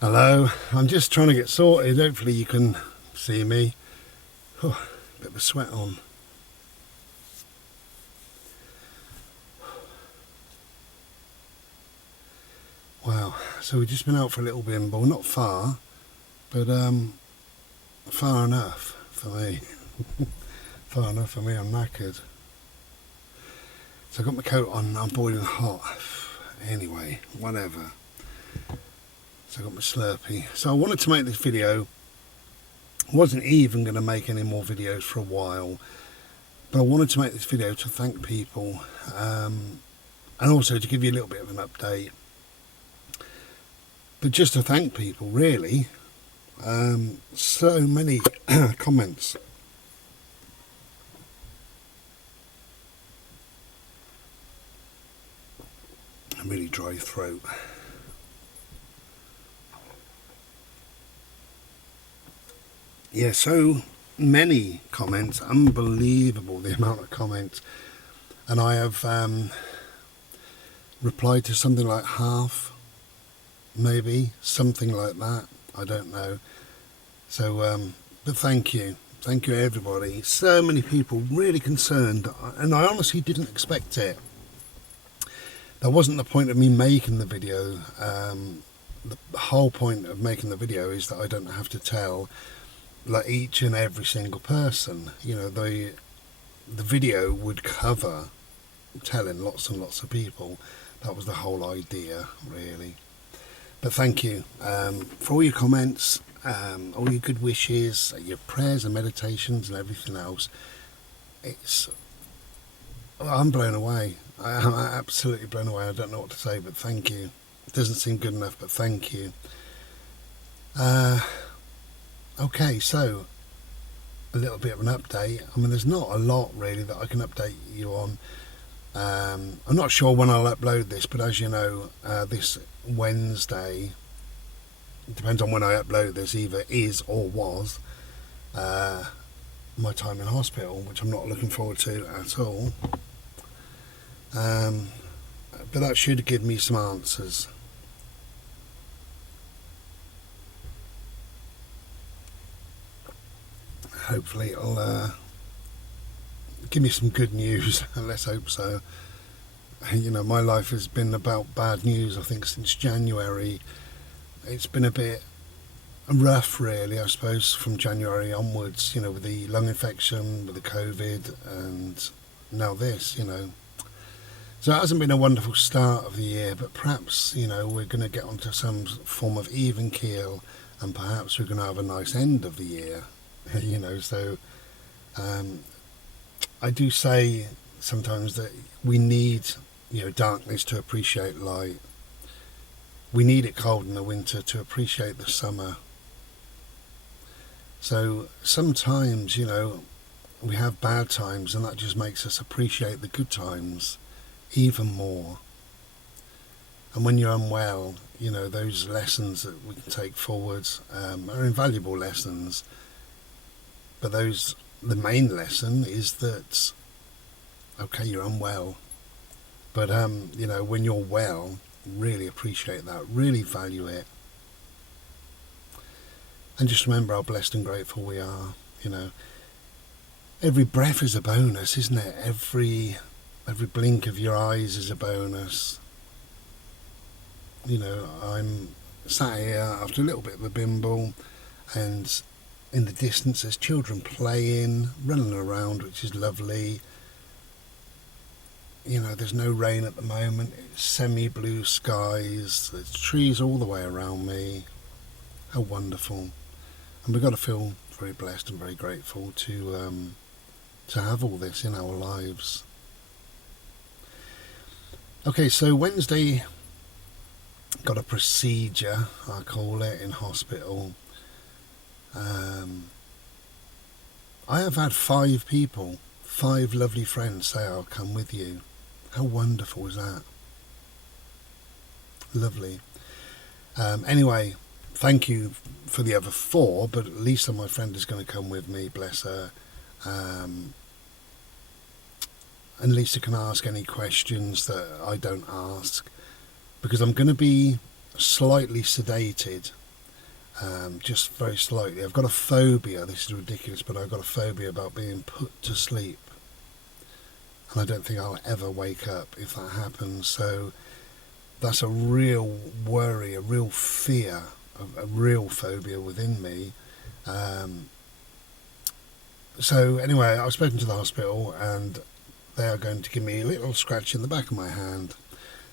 Hello, I'm just trying to get sorted. Hopefully you can see me. Oh, bit of a sweat on. Wow, so we've just been out for a little bimble, not far, but far enough for me. Far enough for me, I'm knackered. So I got my coat on, I'm boiling hot. Anyway, whatever. So I got my Slurpee. So I wanted to make this video. I wasn't even going to make any more videos for a while, but I wanted to make this video to thank people, and also to give you a little bit of an update. But just to thank people, really. So many comments. A really dry throat. Yeah, so many comments, unbelievable the amount of comments, and I have replied to something like half, maybe, something like that, I don't know. So, but thank you everybody, so many people really concerned, and I honestly didn't expect it. That wasn't the point of me making the video. The whole point of making the video is that I don't have to tell like each and every single person. You know, the video would cover telling lots and lots of people. That was the whole idea, really. But thank you for all your comments, all your good wishes, your prayers and meditations and everything else. I'm blown away. I'm absolutely blown away. I don't know what to say, but thank you. It doesn't seem good enough, but thank you. Okay, so a little bit of an update. I mean, there's not a lot really that I can update you on. I'm not sure when I'll upload this, but as you know, this Wednesday, it depends on when I upload this, either is or was my time in hospital, which I'm not looking forward to at all. But that should give me some answers. Hopefully it'll give me some good news. Let's hope so. You know, my life has been about bad news, I think, since January. It's been a bit rough, really, I suppose, from January onwards, you know, with the lung infection, with the COVID, and now this, you know. So it hasn't been a wonderful start of the year, but perhaps, you know, we're going to get onto some form of even keel, and perhaps we're going to have a nice end of the year, you know. So I do say sometimes that we need, you know, darkness to appreciate light. We need it cold in the winter to appreciate the summer. So sometimes, you know, we have bad times, and that just makes us appreciate the good times even more. And when you're unwell, you know, those lessons that we can take forwards are invaluable lessons. But the main lesson is that, okay, you're unwell, but you know, when you're well, really appreciate that, really value it, and just remember how blessed and grateful we are. You know, every breath is a bonus, isn't it? Every blink of your eyes is a bonus. You know, I'm sat here after a little bit of a bimble, and in the distance there's children playing, running around, which is lovely. You know, there's no rain at the moment, it's semi-blue skies, there's trees all the way around me. How wonderful. And we've got to feel very blessed and very grateful to have all this in our lives. Okay, so Wednesday, got a procedure, I call it, in hospital. I have had 5 people, 5 lovely friends say I'll come with you. How wonderful is that? Lovely. Anyway, thank you for the other 4, but at least my friend is going to come with me, bless her. And Lisa can ask any questions that I don't ask. because I'm going to be slightly sedated, just very slightly. I've got a phobia, this is ridiculous, but I've got a phobia about being put to sleep. And I don't think I'll ever wake up if that happens. So that's a real worry, a real fear, a real phobia within me. So anyway, I've spoken to the hospital and they are going to give me a little scratch in the back of my hand,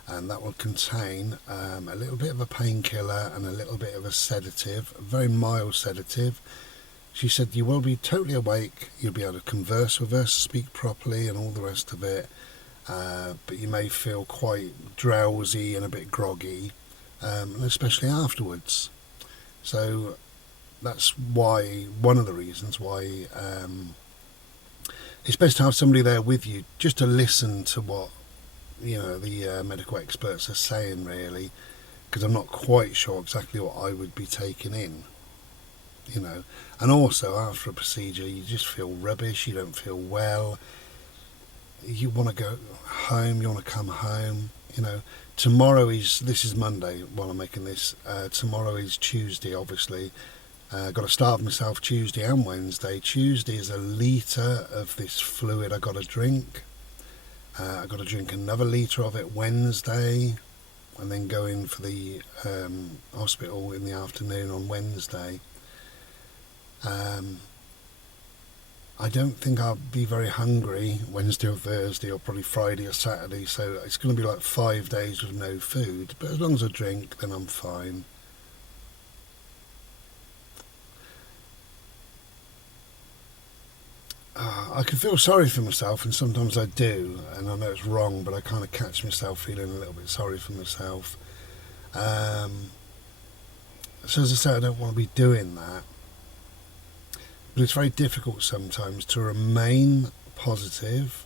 and that will contain a little bit of a painkiller and a little bit of a sedative, a very mild sedative. She said, you will be totally awake, you'll be able to converse with us, speak properly and all the rest of it, but you may feel quite drowsy and a bit groggy, and especially afterwards. So that's why, one of the reasons why it's best to have somebody there with you, just to listen to what the medical experts are saying, really, because I'm not quite sure exactly what I would be taking in. And also after a procedure you just feel rubbish, you don't feel well, you want to go home, you want to come home. Tomorrow this is Monday while I'm making this, tomorrow is Tuesday, obviously. Got to starve myself Tuesday and Wednesday. Tuesday is a litre of this fluid I got to drink. I got to drink another litre of it Wednesday, and then go in for the hospital in the afternoon on Wednesday. I don't think I'll be very hungry Wednesday or Thursday, or probably Friday or Saturday, so it's going to be like 5 days with no food, but as long as I drink, then I'm fine. I can feel sorry for myself, and sometimes I do, and I know it's wrong, but I kind of catch myself feeling a little bit sorry for myself. So as I say, I don't want to be doing that, but it's very difficult sometimes to remain positive,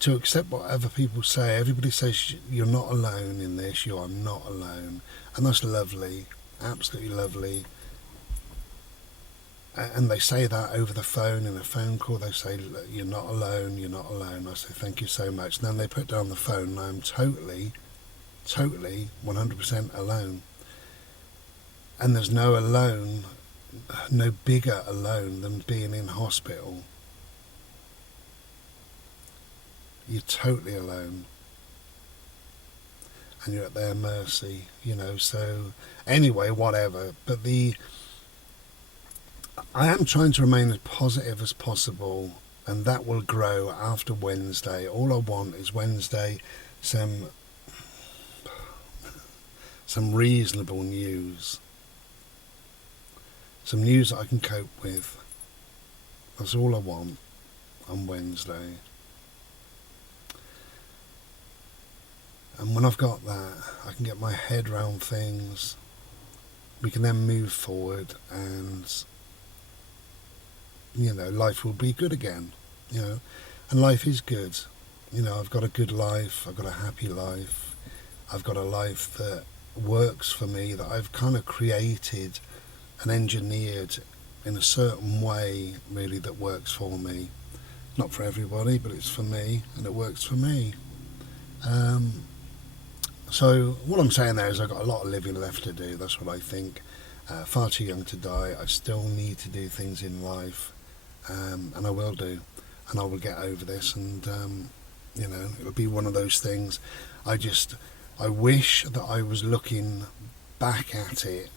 to accept what other people say. Everybody says you're not alone in this, you are not alone, and that's lovely, absolutely lovely. And they say that over the phone, in a phone call, they say, you're not alone, you're not alone. I say, thank you so much. And then they put down the phone and I'm totally 100% alone. And there's no bigger alone than being in hospital. You're totally alone. And you're at their mercy, so anyway, whatever. But I am trying to remain as positive as possible, and that will grow after Wednesday. All I want is Wednesday, some reasonable news. Some news that I can cope with. That's all I want on Wednesday. And when I've got that, I can get my head around things. We can then move forward, and life will be good again, and life is good. I've got a good life, I've got a happy life, I've got a life that works for me, that I've kind of created and engineered in a certain way, really, that works for me. Not for everybody, but it's for me, and it works for me. So what I'm saying there is I've got a lot of living left to do, that's what I think. Far too young to die. I still need to do things in life. And I will do, and I will get over this, and it'll be one of those things. I wish that I was looking back at it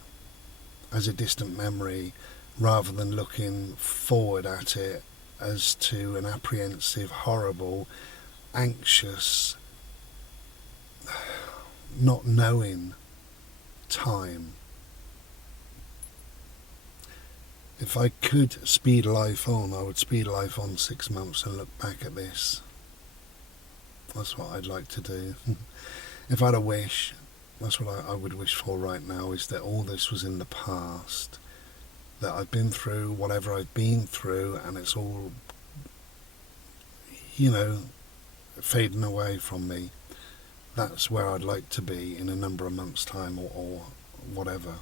as a distant memory, rather than looking forward at it as to an apprehensive, horrible, anxious, not knowing time. If I could speed life on, I would speed life on 6 months and look back at this. That's what I'd like to do. If I had a wish, that's what I would wish for right now, is that all this was in the past, that I've been through whatever I've been through, and it's all, fading away from me. That's where I'd like to be in a number of months' time, or whatever.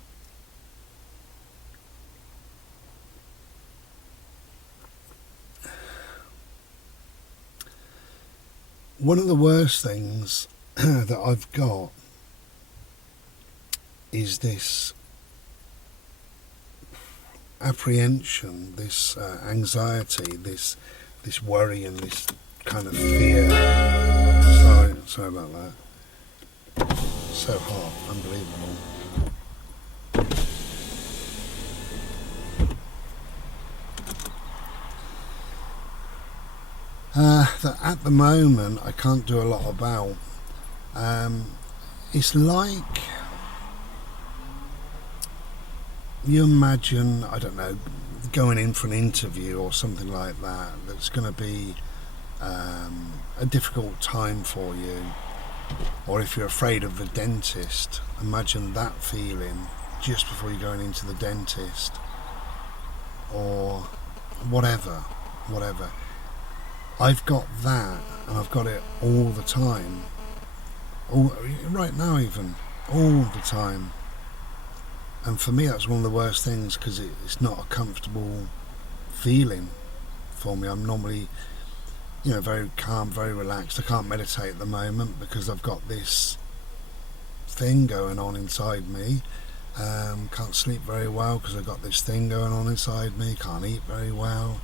One of the worst things that I've got is this apprehension, this anxiety, this worry and this kind of fear. Sorry about that. So hot, unbelievable. That at the moment I can't do a lot about. It's like, you imagine, I don't know, going in for an interview or something like that, that's going to be a difficult time for you. Or if you're afraid of the dentist, imagine that feeling just before you're going into the dentist. Or whatever. I've got that, and I've got it all the time. Right now even. All the time. And for me that's one of the worst things, because it's not a comfortable feeling for me. I'm normally, very calm, very relaxed. I can't meditate at the moment because I've got this thing going on inside me. Can't sleep very well because I've got this thing going on inside me. Can't eat very well.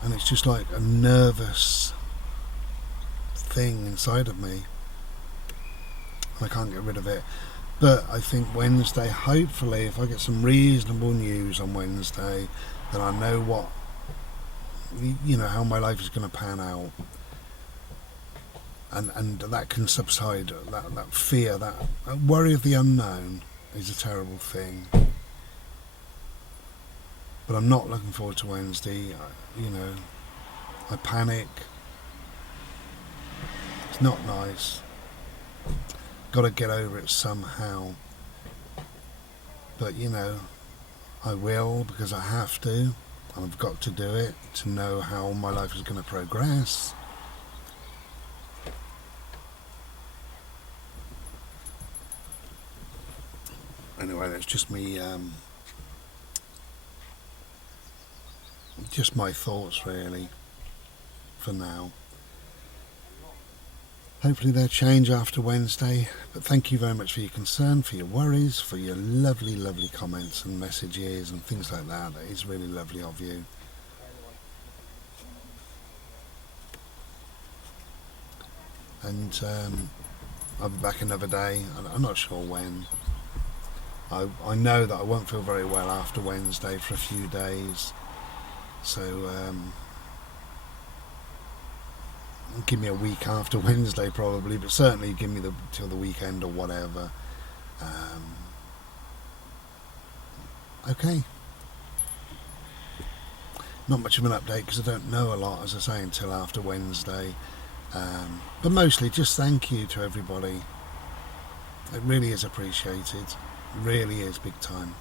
And it's just like a nervous thing inside of me. And I can't get rid of it. But I think Wednesday, hopefully, if I get some reasonable news on Wednesday, then I know how my life is going to pan out. And that can subside, that fear, that worry of the unknown is a terrible thing. But I'm not looking forward to Wednesday. I panic. It's not nice. Got to get over it somehow. But I will, because I have to, and I've got to do it to know how my life is going to progress. Anyway, that's just me. Just my thoughts, really, for now. Hopefully they'll change after Wednesday, but thank you very much for your concern, for your worries, for your lovely, lovely comments and messages and things like that. That is really lovely of you. And I'll be back another day. I'm not sure when. I know that I won't feel very well after Wednesday for a few days. So give me a week after Wednesday probably, but certainly give me till the weekend or whatever. Okay. Not much of an update because I don't know a lot, as I say, until after Wednesday. But mostly just thank you to everybody. It really is appreciated. It really is big time.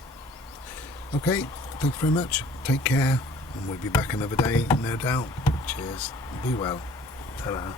Okay, thanks very much. Take care. And we'll be back another day, no doubt. Cheers. Be well. Ta-da.